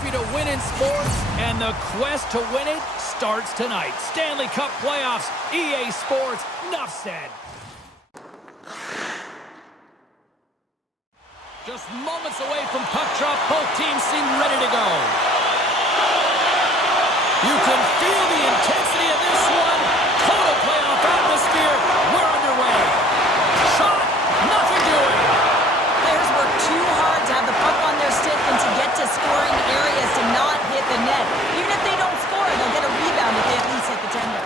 trophy to win in sports, and the quest to win it starts tonight. Stanley Cup playoffs, EA Sports, enough said. Just moments away from puck drop, both teams seem ready to go. You can feel the intensity of this one. Total playoff atmosphere. We're underway. Shot, nothing doing. Players work too hard to have the puck on their stick and to get to scoring areas to not hit the net. Even if they don't score, they'll get a rebound if they at least hit the tender.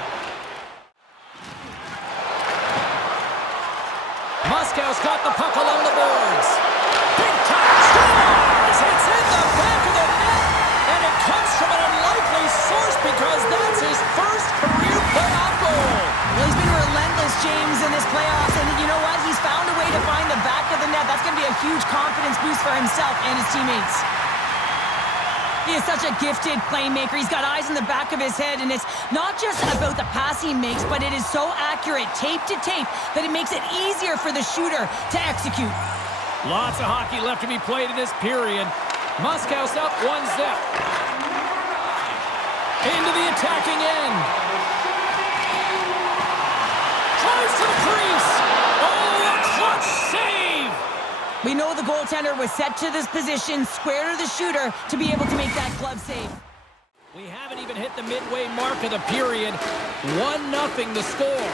Moscow's got the puck along the boards. Big time scores! It's in the back of the net, and it comes from an unlikely source because that's his first career playoff goal. Well, he's been relentless, James, in this playoffs, and you know what? He's found a way to find the back of the net. That's going to be a huge confidence boost for himself and his teammates. He is such a gifted playmaker. He's got eyes in the back of his head, and it's not just about the pass he makes, but it is so accurate, tape to tape, that it makes it easier for the shooter to execute. Lots of hockey left to be played in this period. Moscow's up 1-0. Into the attacking end. Tries to the crease. Oh, a clutch save! We know the goaltender was set to this position, square to the shooter, to be able to make that glove save. We haven't even hit the midway mark of the period. 1-0 the score.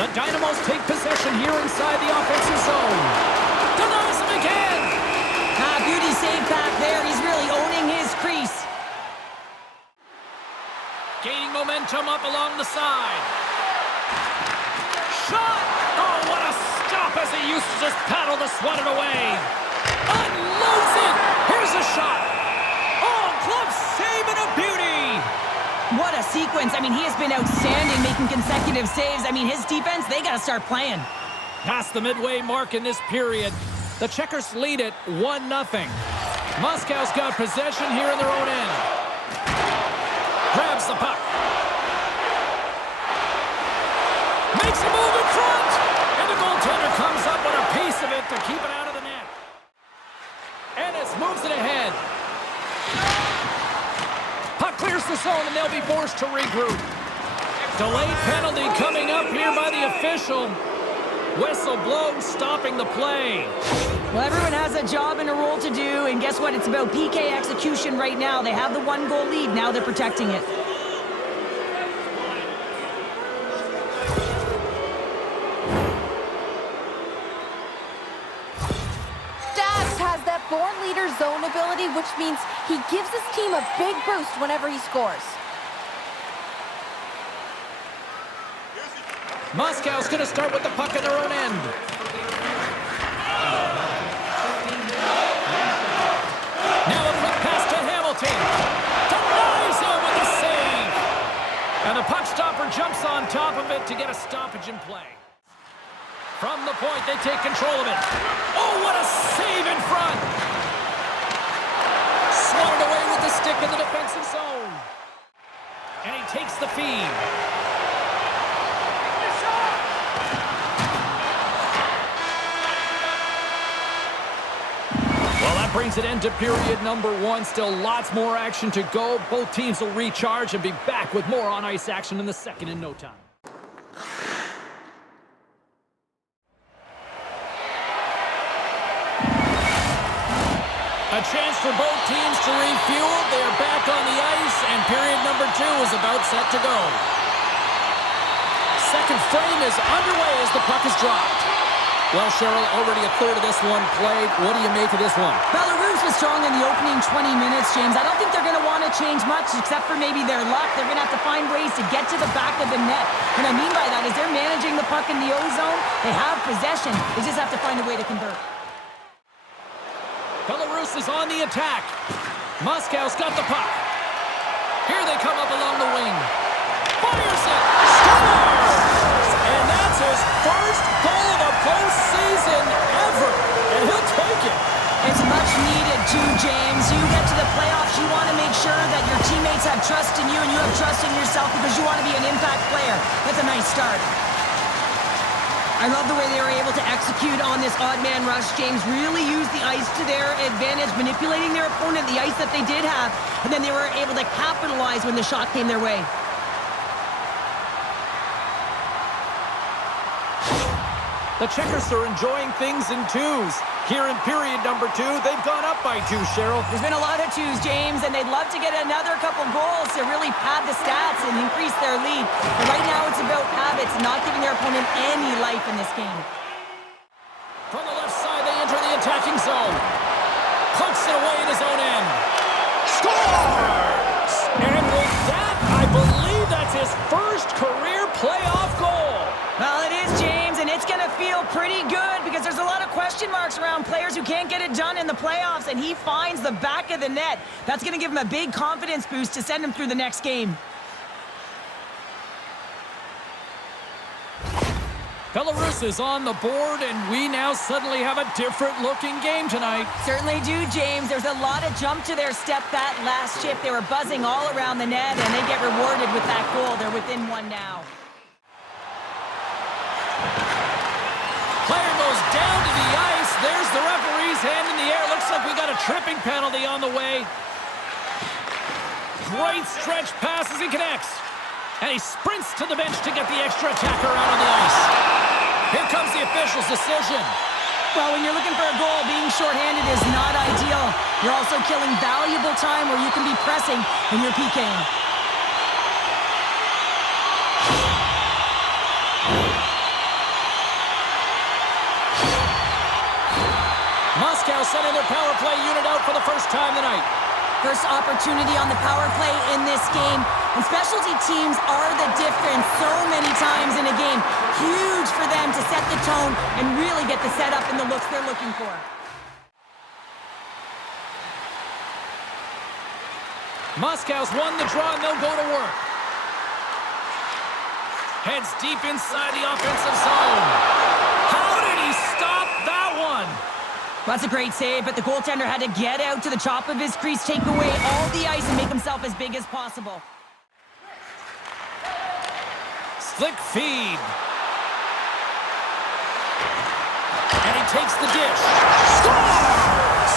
The Dynamos take possession here inside the offensive zone. Denies him again! Beauty save back there. He's really owning his crease. Gaining momentum up along the side. Shot! Oh, what a stop as he used to just paddle to swat it away. Unloads it! Here's a shot! Oh, glove save and a beauty! What a sequence. I mean, he has been outstanding making consecutive saves. I mean, his defense, they got to start playing. Past the midway mark in this period, the Checkers lead it 1-0. Moscow's got possession here in their own end. Grabs the puck. Makes a move in front! And the goaltender comes up with a piece of it to keep it out of the net. And it moves it ahead. Puck clears the zone and they'll be forced to regroup. Delayed penalty coming up here by the official. Whistle blows, stopping the play. Well, everyone has a job and a role to do, and guess what? It's about PK execution right now. They have the 1-goal lead. Now they're protecting it. Stabs has that born-leader zone ability, which means he gives his team a big boost whenever he scores. Moscow's going to start with the puck in their own end. Now a quick pass to Hamilton. Denies him with a save. And the puck stopper jumps on top of it to get a stoppage in play. From the point, they take control of it. Oh, what a save in front. Swatted away with the stick in the defensive zone. And he takes the feed. Brings it into period number 1. Still lots more action to go. Both teams will recharge and be back with more on-ice action in the second in no time. A chance for both teams to refuel. They are back on the ice, and period number 2 is about set to go. Second frame is underway as the puck is dropped. Well, Cheryl, already a third of this one played. What do you make of this one? Belarus was strong in the opening 20 minutes, James. I don't think they're going to want to change much, except for maybe their luck. They're going to have to find ways to get to the back of the net. What I mean by that is they're managing the puck in the O-zone. They have possession. They just have to find a way to convert. Belarus is on the attack. Moscow's got the puck. Here they come up along the wing. Fires it! Scores! And that's his first goal of the postseason ever. And he'll take it. It's much needed too, James. You get to the playoffs, you want to make sure that your teammates have trust in you and you have trust in yourself because you want to be an impact player. That's a nice start. I love the way they were able to execute on this odd man rush, James. Really used the ice to their advantage, manipulating their opponent, the ice that they did have, and then they were able to capitalize when the shot came their way. The Checkers are enjoying things in twos. Here in period number 2, they've gone up by 2, Cheryl. There's been a lot of twos, James, and they'd love to get another couple goals to really pad the stats and increase their lead. But right now it's about habits, not giving their opponent any life in this game. From the left side, they enter the attacking zone. Pokes it away in his own end. Scores! And with that, I believe that's his first career playoff goal. Well, it is, James, and it's going to feel pretty good because there's a lot of question marks around players who can't get it done in the playoffs, and he finds the back of the net. That's going to give him a big confidence boost to send him through the next game. Belarus is on the board, and we now suddenly have a different-looking game tonight. Certainly do, James. There's a lot of jump to their step that last chip. They were buzzing all around the net, and they get rewarded with that goal. They're within one now. Player goes down to the ice. There's the referee's hand in the air. Looks like we got a tripping penalty on the way. Great stretch pass as he connects. And he sprints to the bench to get the extra attacker out on the ice. Here comes the official's decision. Well, when you're looking for a goal, being shorthanded is not ideal. You're also killing valuable time where you can be pressing and you're PKing. Moscow sending their power play unit out for the first time tonight. First opportunity on the power play in this game. And specialty teams are the difference so many times in a game. Huge for them to set the tone and really get the setup and the looks they're looking for. Moscow's won the draw and they'll go to work. Heads deep inside the offensive zone. How did he stop that one? That's a great save, but the goaltender had to get out to the top of his crease, take away all the ice, and make himself as big as possible. Slick feed. And he takes the dish. Scores!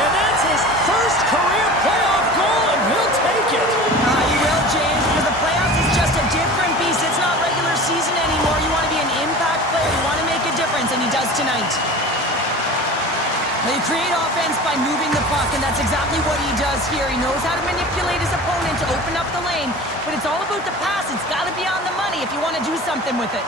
And that's his first career playoff goal, and he'll take it. He will, James, because the playoffs is just a different beast. It's not regular season anymore. You want to be an impact player. You want to make a difference, and he does tonight. They create offense by moving the puck, and that's exactly what he does here. He knows how to manipulate his opponent to open up the lane, but it's all about the pass. It's got to be on the money if you want to do something with it.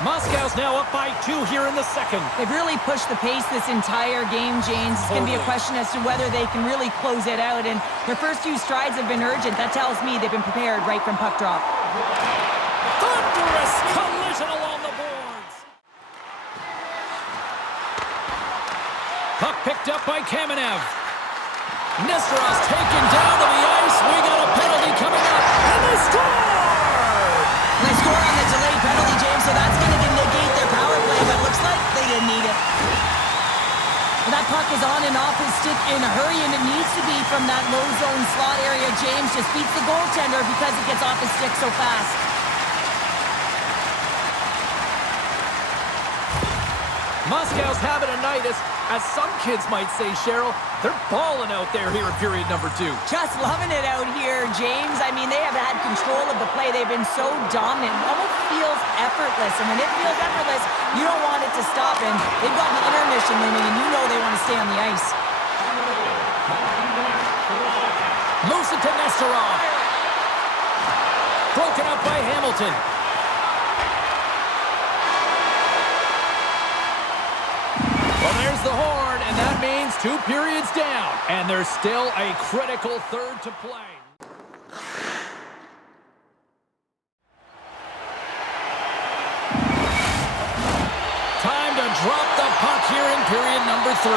Moscow's now up by 2 here in the second. They've really pushed the pace this entire game, James. It's going to be a question as to whether they can really close it out, and their first few strides have been urgent. That tells me they've been prepared right from puck drop. Thunderous collision along the boards. Puck picked up by Kamenev. Nesterov's taken down to the ice. We got a penalty coming up, and they score! They score on the delayed penalty, James, so that's going to negate their power play, but it looks like they didn't need it. That puck is on and off his stick in a hurry, and it needs to be from that low zone slot area. James just beats the goaltender because it gets off his stick so fast. Moscow's having a night, as some kids might say, Cheryl. They're balling out there here in period number 2. Just loving it out here, James. I mean, they have had control of the play. They've been so dominant. It almost feels effortless. And when it feels effortless, you don't want it to stop. And they've got an intermission looming, and you know they want to stay on the ice. Moves it to Nesterov. Broken up by Hamilton. Well, there's the horn, and that means 2 periods down. And there's still a critical third to play. Time to drop the puck here in period number 3.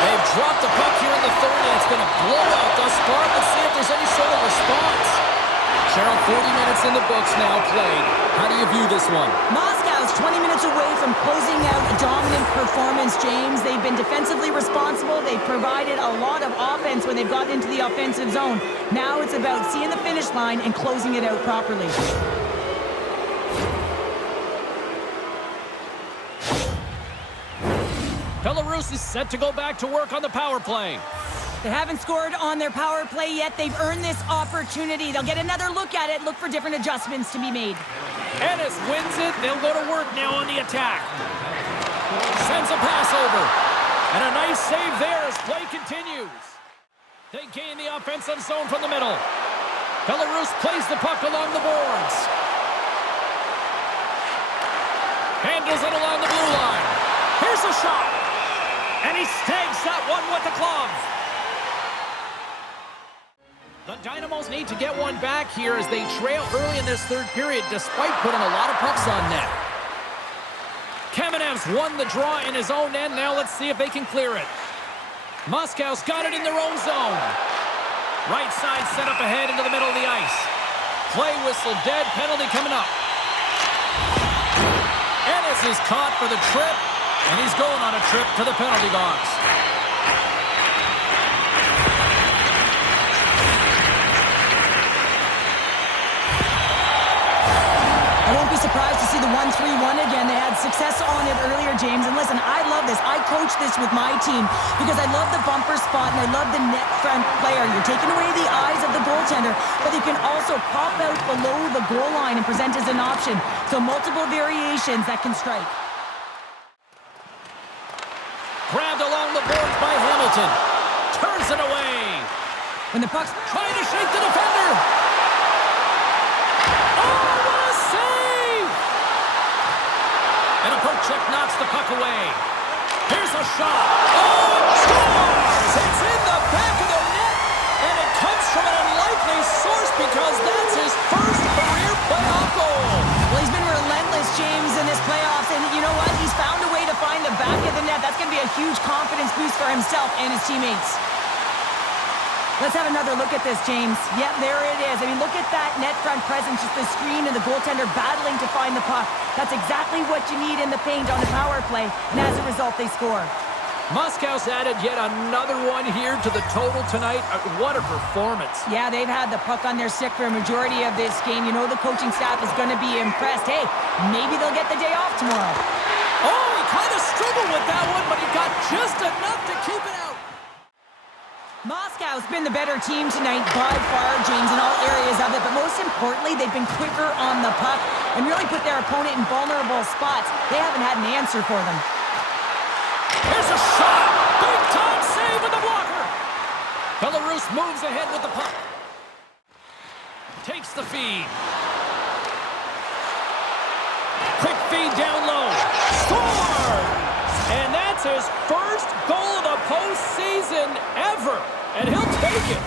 They've dropped the puck here in the third, and it's been a blowout thus far. Let's see if there's any sort of response. Cheryl, 40 minutes in the books now played. How do you view this one? Moscow's 20 minutes away from closing out a dominant performance, James. They've been defensively responsible. They've provided a lot of offense when they've gotten into the offensive zone. Now it's about seeing the finish line and closing it out properly. Belarus is set to go back to work on the power play. They haven't scored on their power play yet. They've earned this opportunity. They'll get another look at it, look for different adjustments to be made. Ennis wins it. They'll go to work now on the attack. Sends a pass over. And a nice save there as play continues. They gain the offensive zone from the middle. Belarus plays the puck along the boards. Handles it along the blue line. Here's a shot. And he snags that one with the glove. The Dynamos need to get one back here as they trail early in this third period despite putting a lot of pucks on net. Kamenev's won the draw in his own end. Now let's see if they can clear it. Moscow's got it in their own zone. Right side set up ahead into the middle of the ice. Play whistle dead. Penalty coming up. Ennis is caught for the trip, and he's going on a trip to the penalty box. I won't be surprised to see the 1-3-1 again. They had success on it earlier, James. And listen, I love this. I coach this with my team because I love the bumper spot and I love the net front player. You're taking away the eyes of the goaltender, but you can also pop out below the goal line and present as an option. So multiple variations that can strike. Grabbed along the boards by Hamilton. Turns it away. When the puck's trying to shake the defender. Oh, what a save! And a poke check knocks the puck away. Here's a shot. Oh, it scores! It's in the back of the net, and it comes from an unlikely source because that's his first career playoff goal. Well, he's been relentless, James, in this playoffs, and you know what? He's found a way to find the back of the net. That's going to be a huge confidence boost for himself and his teammates. Let's have another look at this, James. Yep, there it is. I mean, look at that net front presence, just the screen and the goaltender battling to find the puck. That's exactly what you need in the paint on a power play, and as a result, they score. Moscow's added yet another one here to the total tonight. What a performance. Yeah, they've had the puck on their stick for a majority of this game. You know the coaching staff is going to be impressed. Hey, maybe they'll get the day off tomorrow. Oh, he kind of struggled with that one, but he got just enough to keep it out. Moscow's been the better team tonight by far, James, in all areas of it. But most importantly, they've been quicker on the puck and really put their opponent in vulnerable spots. They haven't had an answer for them. Here's a shot! Big time save with the blocker! Belarus moves ahead with the puck. Takes the feed. Quick feed down low. Score! And that's his first goal of the postseason ever. And he'll take it.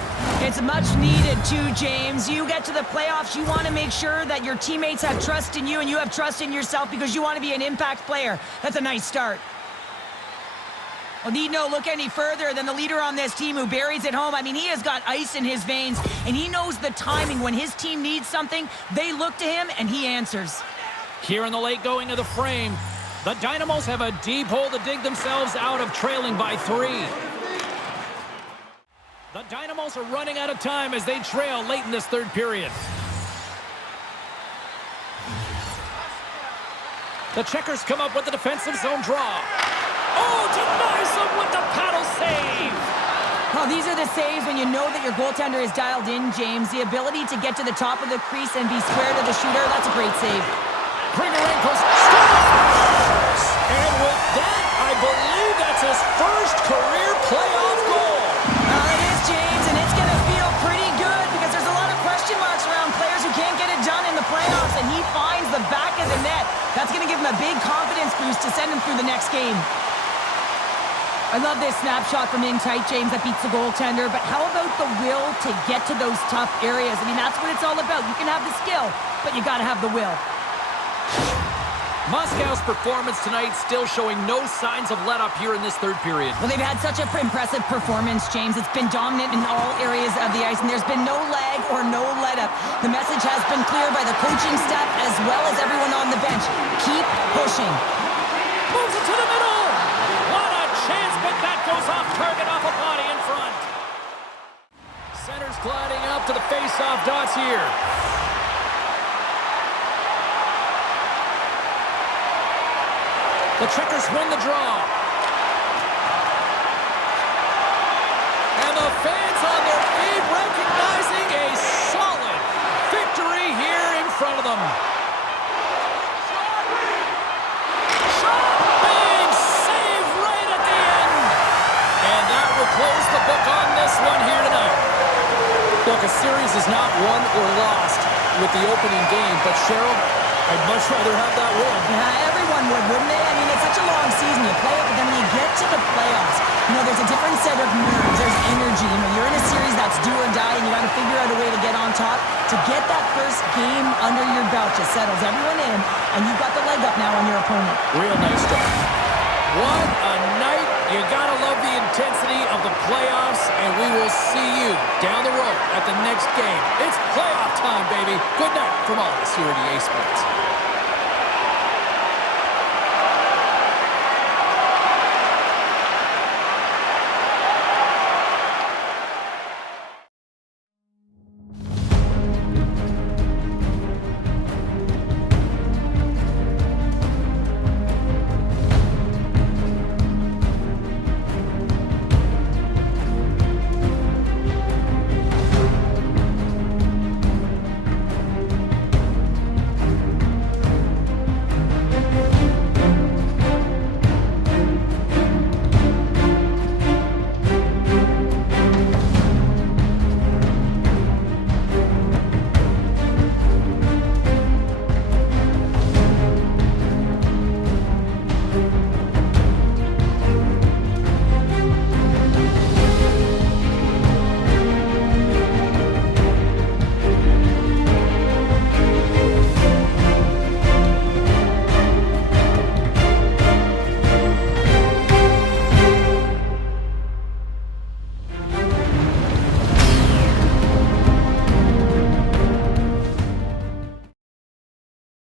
It's much needed too, James. You get to the playoffs, you want to make sure that your teammates have trust in you and you have trust in yourself because you want to be an impact player. That's a nice start. Well, need no look any further than the leader on this team who buries it home. I mean, he has got ice in his veins, and he knows the timing. When his team needs something, they look to him, and he answers. Here in the late going of the frame, the Dynamos have a deep hole to dig themselves out of, trailing by 3. The Dynamos are running out of time as they trail late in this third period. The Checkers come up with the defensive zone draw. Oh, denies him with the paddle save. Oh, these are the saves when you know that your goaltender is dialed in, James. The ability to get to the top of the crease and be square to the shooter, that's a great save. Gagarin Cup scores! And with that, I believe that's his first career playoff goal. It is, James, and it's going to feel pretty good because there's a lot of question marks around players who can't get it done in the playoffs, and he finds the back of the net. That's going to give him a big confidence boost to send him through the next game. I love this snapshot from in tight, James, that beats the goaltender, but how about the will to get to those tough areas? I mean, that's what it's all about. You can have the skill, but you got to have the will. Moscow's performance tonight still showing no signs of let-up here in this third period. Well, they've had such an impressive performance, James. It's been dominant in all areas of the ice, and there's been no lag or no let-up. The message has been clear by the coaching staff as well as everyone on the bench. Keep pushing. Moves it to the middle. Puck's gliding up to the face-off dots here. The Checkers win the draw. And the fans on their feet recognizing a solid victory here in front of them. Big save right at the end. And that will close the book on this one here tonight. Look, a series is not won or lost with the opening game, but Cheryl, I'd much rather have that win. Yeah, everyone would, wouldn't they? I mean, it's such a long season. You play it, but then when you get to the playoffs, there's a different set of nerves. There's energy. You're in a series that's do or die, and you got to figure out a way to get on top. To get that first game under your belt just settles everyone in, and you've got the leg up now on your opponent. Real nice job. What a night. You got to love the intensity of the playoffs, and we will see you down the road at the next game. It's playoff time, baby. Good night from all of us here at EA Sports.